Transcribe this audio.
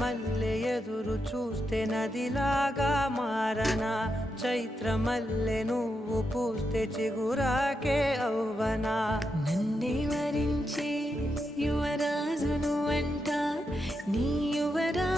మల్లె ఎదురు చూస్తే నదిలాగా మారనా, చైత్రమల్లె నువ్వు పూస్తే చిగురాకే అవ్వనా. నన్నే వరించే యువరాజును అంట నీ యువరా